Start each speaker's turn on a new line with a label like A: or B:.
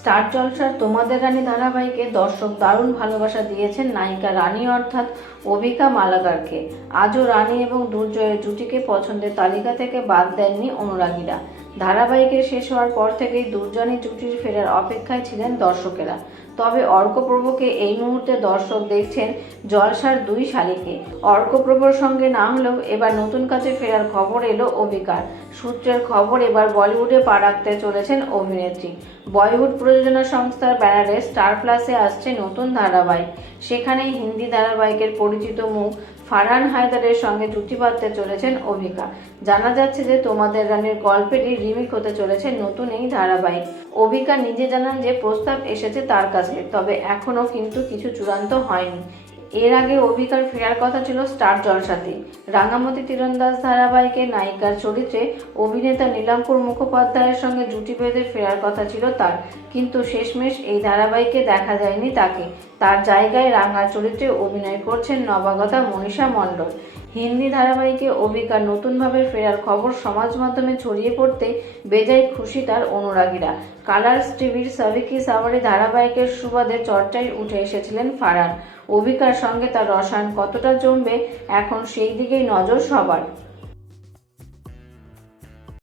A: Star জলসার তোমাদের রানী ধারাবাহিকে দর্শক দারুণ ভালোবাসা দিয়েছেন নায়িকা রানী অর্থাৎ অবিকা মালাকারকে। আজও রানী এবং দুর্জয়ের জুটিকে পছন্দের তালিকা থেকে বাদ দেননি অনুরাগীরা। ধারাবাহিকের শেষ হওয়ার পর থেকেই দুর্জনী জুটির ফেরার অপেক্ষায় ছিলেন দর্শকেরা। তবে অর্কপ্রভকে এই মুহূর্তে দর্শক দেখছেন জলসার দুই শালিকে। অর্কপ্রভর সঙ্গে না হলেও এবার নতুন কাজে ফেরার খবর এলো অভিকার। সূত্রের খবর এবার বলিউডে পা রাখতে চলেছেন অভিনেত্রী। বলিউড প্রযোজনা সংস্থার ব্যানারে স্টার প্লাসে আসছে নতুন ধারাবাহিক। সেখানেই হিন্দি ধারাবাহিকের পরিচিত মুখ ফারহান হায়দারের সঙ্গে জুটি বাঁধতে চলেছেন অভিকা। জানা যাচ্ছে যে তোমাদের রানীর গল্পেটি রিমিক হতে চলেছে নতুন এই ধারাবাহিক। অভিকা নিজে জানান যে প্রস্তাব এসেছে তার কাছে, তবে এখনও কিন্তু কিছু চূড়ান্ত হয়নি। এর আগে অভিকার ফেরার কথা ছিল স্টার জলসাতে রাঙামতি তীরন্দাজ ধারাবাহিকের নায়িকার চরিত্রে অভিনেতা নীলাম্পুর মুখোপাধ্যায়ের সঙ্গে জুটি বেঁধে ফেরার কথা ছিল তার। কিন্তু শেষমেশ এই ধারাবাহিকে দেখা যায়নি তাকে। তার জায়গায় রাঙার চরিত্রে অভিনয় করছেন নবাগতা মনীষা মণ্ডল। হিন্দি ধারাবাহিকে অভিকার নতুনভাবে ফেরার খবর সমাজ মাধ্যমে ছড়িয়ে পড়তে বেজায় খুশি তার অনুরাগীরা। কালার্স টিভির সাবিকি সাওয়ারি ধারাবাহিকের সুবাদে চর্চায় উঠে এসেছিলেন ফারান অভিকার সঙ্গে তার রসায়ন কতটা জমবে এখন সেই দিকেই নজর সবার।